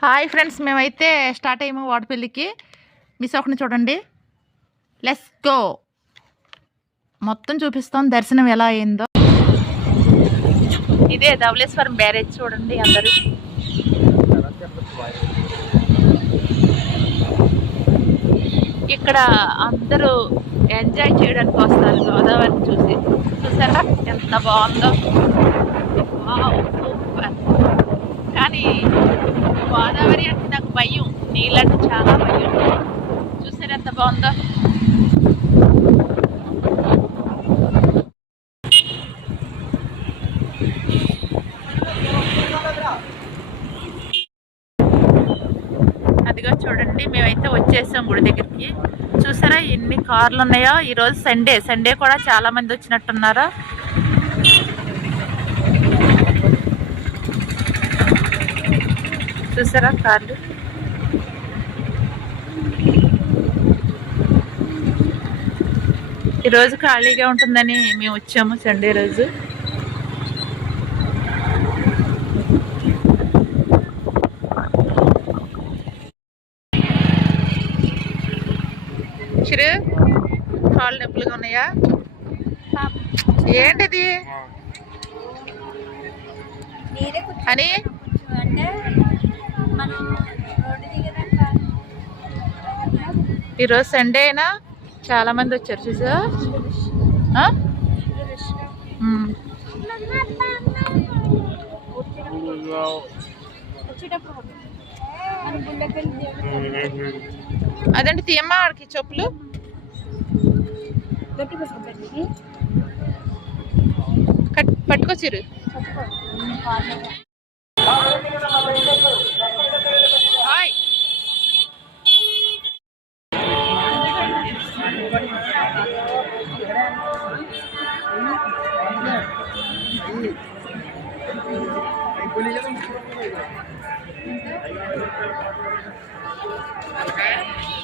Hi friends మేమైతే start అయ్యాము వాడపల్లికి. Miss ఒకటిని చూడండి. లెస్ గో మొత్తం చూపిస్తాం దర్శనం ఎలా అయిందో. ఇదే ధవలేశ్వరం బ్యారేజ్ చూడండి అందరూ. ఇక్కడ అందరూ ఎంజాయ్ చేయడానికి వస్తారు గోదావరిని చూసి. చూసారా? ఎంత బాగుందో. కానీ గోదావరి అంటే నాకు భయం. నీళ్ళంటే చాలా భయం. చూసారా ఎంత బాగుందో? అదిగో చూడండి మేమైతే వచ్చేసాం గుడి దగ్గరికి. చూసారా ఎన్ని కార్లు ఉన్నాయో ఈరోజు సండే. సండే కూడా చాలా మంది వచ్చినట్టున్నారా. చూసారా కార్లు? ఈరోజు ఖాళీగా ఉంటుందని మేము వచ్చాము సండే రోజు. చిరు కాళ్ళు నొప్పులుగా ఉన్నాయా? ఏంటిది? అని ఈరోజు సండే అయినా చాలా మంది వచ్చారు చూసా ఆ? అదంటే తీయమ్మా ఆడికి చెప్పులు? గట్టి పట్టుకొచ్చిరు. Okay.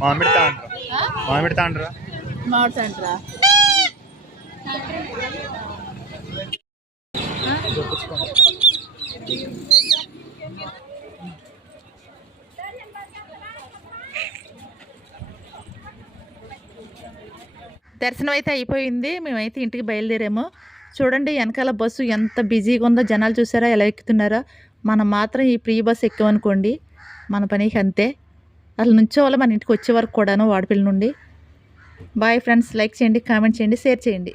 మామిడి తాండ్రా మామిడి తాండ్రా మామిడి తండ్రా దర్శనం అయితే అయిపోయింది. మేమైతే ఇంటికి బయలుదేరాము. చూడండి వెనకాల బస్సు ఎంత బిజీగా ఉందో. జనాలు చూసారా? ఎలా ఎక్కుతున్నారో. మనం మాత్రం ఈ ప్రీ బస్ ఎక్కామనుకోండి. మన పనికి అంతే. అసలు నుంచో వాళ్ళు మన ఇంటికి వచ్చే వరకు కూడాను వాడపల్లి నుండి. బాయ్ ఫ్రెండ్స్ లైక్ చేయండి కామెంట్ చేయండి షేర్ చేయండి.